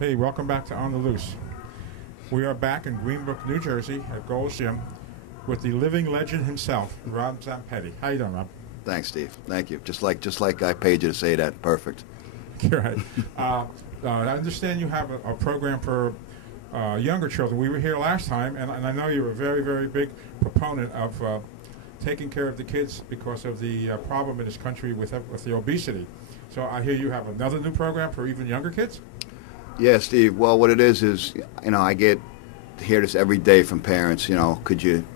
Hey, welcome back to On the Loose. We are back in Greenbrook, New Jersey at Gold's Gym with the living legend himself, Rob Zanpetti. How you doing, Rob? Thanks, Steve. Thank you. Just like I paid you to say that. Perfect. You're right. I understand you have a program for younger children. We were here last time, and I know you're a very, very big proponent of taking care of the kids because of the problem in this country with the obesity. So I hear you have another new program for even younger kids? Yeah, Steve. Well, what it is, I get to hear this every day from parents. Could you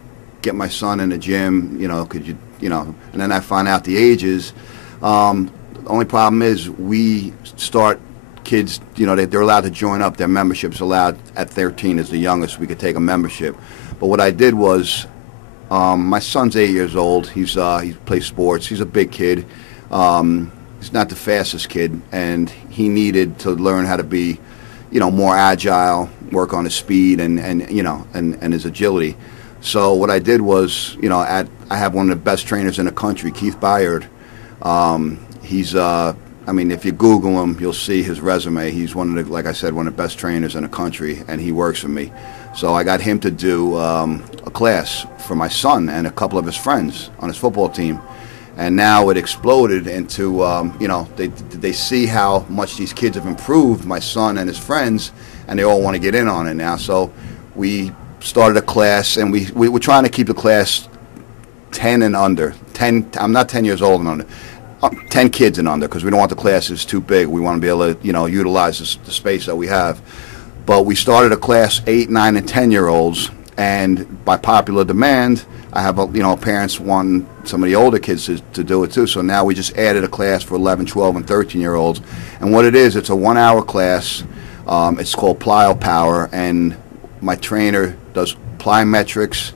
get my son in the gym? Could you, and then I find out the ages. The only problem is we start kids, they're allowed to join up. Their membership's allowed at 13 is the youngest. We could take a membership. But what I did was, my son's 8 years old. He plays sports. He's a big kid. He's not the fastest kid, and he needed to learn how to be, more agile, work on his speed and his agility. So what I did was, I have one of the best trainers in the country, Keith Byard. He's, if you Google him, you'll see his resume. He's one of the, like I said, one of the best trainers in the country, and he works for me. So I got him to do a class for my son and a couple of his friends on his football team. And now it exploded into, they see how much these kids have improved, my son and his friends, and they all want to get in on it now. So we started a class, and we were trying to keep the class 10 and under. I'm not 10 years old and under. 10 kids and under, because we don't want the classes too big. We want to be able to, utilize the space that we have. But we started a class 8, 9, and 10-year-olds, and by popular demand, I have, parents want some of the older kids to do it too. So now we just added a class for 11, 12, and 13-year-olds. And what it is, it's a 1-hour class. It's called Plyo Power, and my trainer does plyometrics,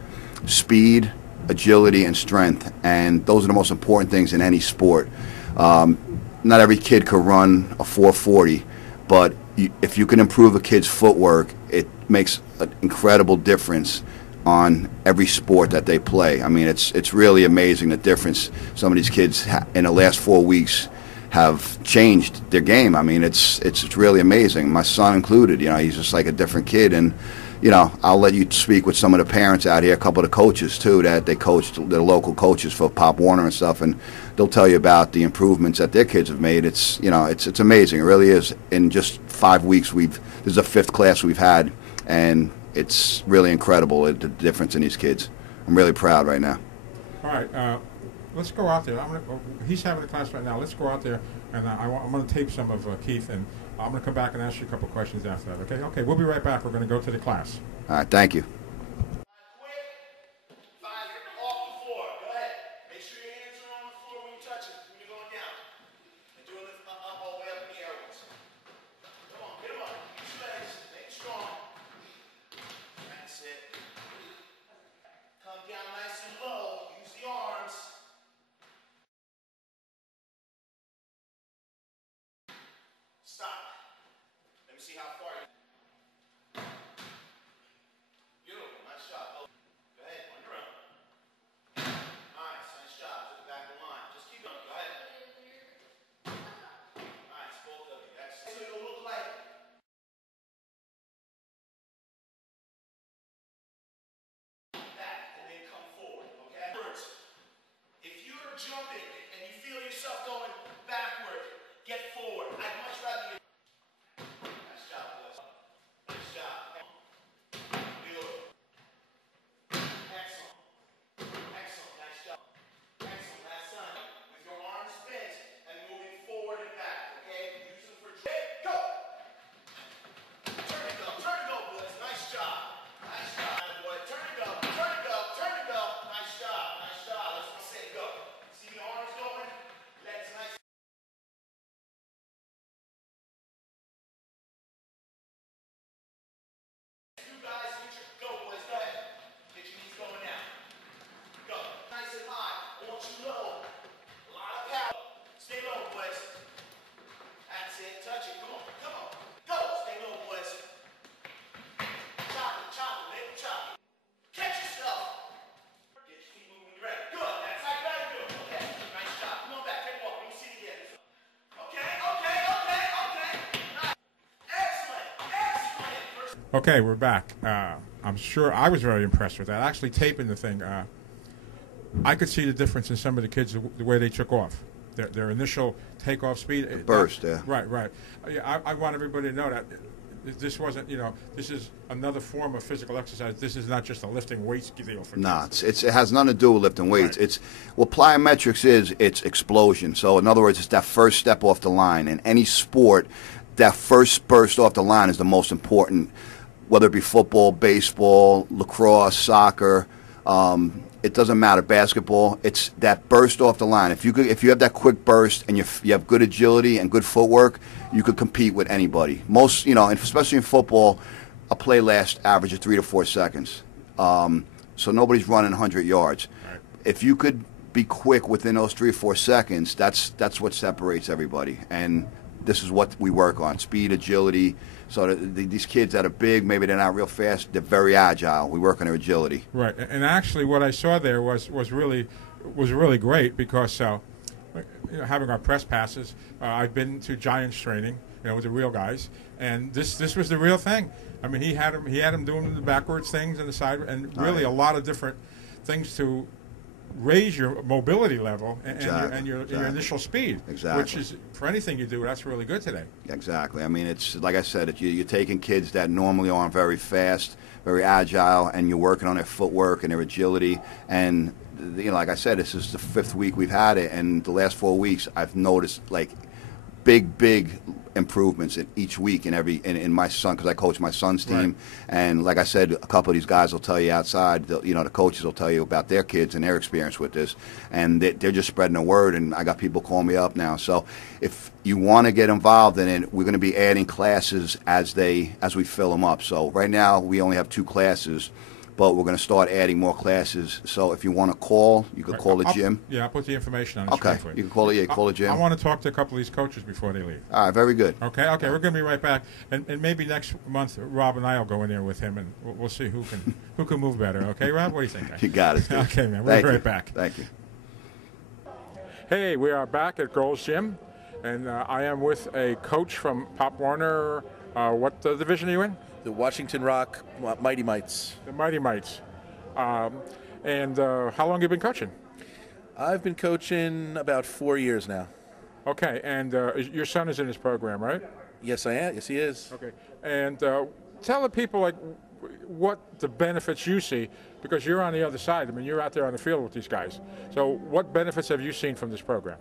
speed, agility, and strength. And those are the most important things in any sport. Not every kid could run a 440, but if you can improve a kid's footwork, it makes an incredible difference on every sport that they play. I mean, it's really amazing the difference some of these kids in the last 4 weeks have changed their game. I mean, it's really amazing. My son included. He's just like a different kid. And I'll let you speak with some of the parents out here, a couple of the coaches too that they coach, the local coaches for Pop Warner and stuff, and they'll tell you about the improvements that their kids have made. It's amazing. It really is. In just 5 weeks, this is the 5th class we've had, and it's really incredible, the difference in these kids. I'm really proud right now. All right, let's go out there. He's having a class right now. Let's go out there, and I'm going to tape some of Keith, and I'm going to come back and ask you a couple questions after that, okay? Okay, we'll be right back. We're going to go to the class. All right, thank you. Stop. Let me see how far you. Okay, we're back. I'm sure I was very impressed with that. Actually, taping the thing, I could see the difference in some of the kids, the way they took off. Their initial takeoff speed. Burst, yeah. Right. I want everybody to know that this wasn't, this is another form of physical exercise. This is not just a lifting weights deal for kids. It has nothing to do with lifting weights. Right. It's what plyometrics is. It's explosion. So in other words, it's that first step off the line. In any sport, that first burst off the line is the most important. Whether it be football, baseball, lacrosse, soccer, it doesn't matter. Basketball, it's that burst off the line. If you have that quick burst and you have good agility and good footwork, you could compete with anybody. Most, and especially in football, a play lasts average of 3 to 4 seconds. So nobody's running 100 yards. Right. If you could be quick within those 3 or 4 seconds, that's what separates everybody. And this is what we work on: speed, agility. So these kids that are big, maybe they're not real fast, they're very agile. We work on their agility. Right, and actually what I saw there was really great because having our press passes, I've been to Giants training, with the real guys, and this was the real thing. I mean, he had him doing the backwards things and the side, and really a lot of different things to raise your mobility level and your initial speed. Exactly. Which is, for anything you do, that's really good today. Exactly. I mean, it's like I said, you're taking kids that normally aren't very fast, very agile, and you're working on their footwork and their agility. And like I said, this is the 5th week we've had it, and the last 4 weeks I've noticed big improvements in each week in my son, because I coach my son's team. Right. And like I said, a couple of these guys will tell you outside, the coaches will tell you about their kids and their experience with this, and they're just spreading the word. And I got people calling me up now. So if you want to get involved in it, we're going to be adding classes as we fill them up. So right now we only have 2 classes, but we're going to start adding more classes. So if you want to call, you could call the gym. I'll put the information on the screen for you. You can call it. Call the gym. I want to talk to a couple of these coaches before they leave. All right, very good. Okay, we're going to be right back, and maybe next month Rob and I will go in there with him, and we'll see who can move better. Okay, Rob, what do you think? You got it. Okay, man, we'll be right back. Thank you. Hey, we are back at Gold's Gym, and I am with a coach from Pop Warner. What division are you in? The Washington Rock Mighty Mites. The Mighty Mites. And how long have you been coaching? I've been coaching about 4 years now. Okay, and your son is in this program, right? Yes, I am. Yes, he is. Okay, and tell the people what the benefits you see, because you're on the other side. I mean, you're out there on the field with these guys. So what benefits have you seen from this program?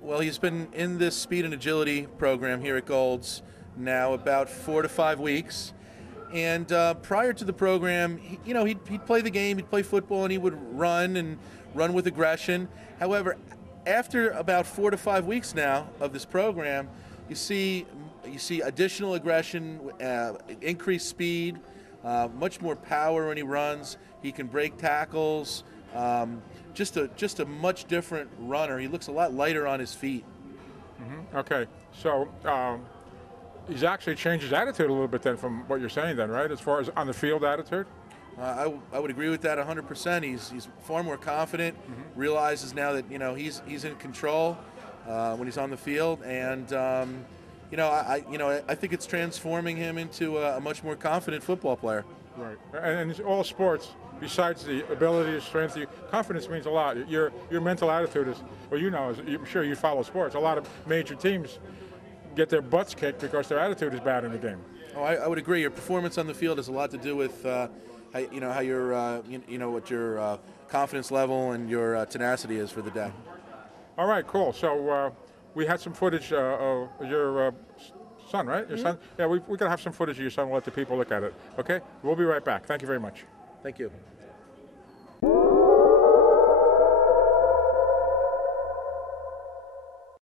Well, he's been in this speed and agility program here at Gold's now about 4 to 5 weeks. And prior to the program, he'd play the game, he'd play football, and he would run with aggression. However, after about 4 to 5 weeks now of this program, you see additional aggression, increased speed, much more power when he runs. He can break tackles. Just a much different runner. He looks a lot lighter on his feet. Mm-hmm. Okay, so. He's actually changed his attitude a little bit then from what you're saying then, right, as far as on the field attitude? I would agree with that 100%. He's far more confident, realizes now that he's in control when he's on the field, and I think it's transforming him into a much more confident football player. Right, and in all sports, besides the ability, the strength, confidence means a lot. Your mental attitude is, I'm sure you follow sports. A lot of major teams get their butts kicked because their attitude is bad in the game. Oh, I would agree. Your performance on the field has a lot to do with how your what your confidence level and your tenacity is for the day. All right, cool. So we had some footage of your son, right? Your son. Yeah, we got to have some footage of your son. We'll let the people look at it. Okay, we'll be right back. Thank you very much. Thank you.